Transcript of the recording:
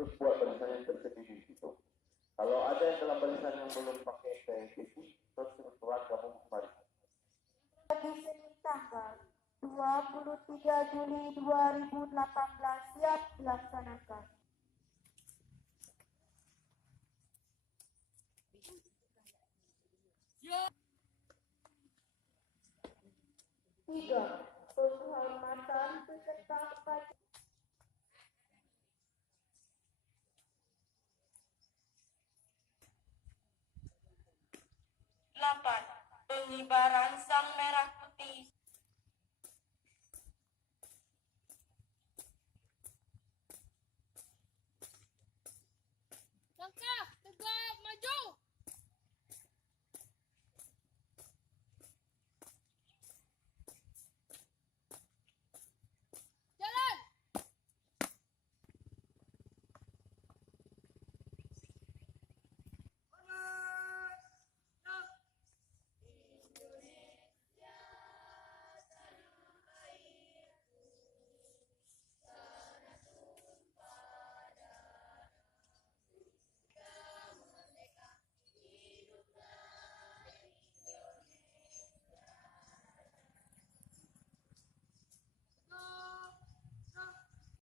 terus buat barisannya tersendiri di situ. Kalau ada yang dalam barisan yang belum pakai PSBB, terus kebetulan gabung kembali. Bagi Senin tanggal 23 Juli 2018 siap dilaksanakan. Tiga, penghormatan peserta upacara. 8. Pengibaran Sang Merah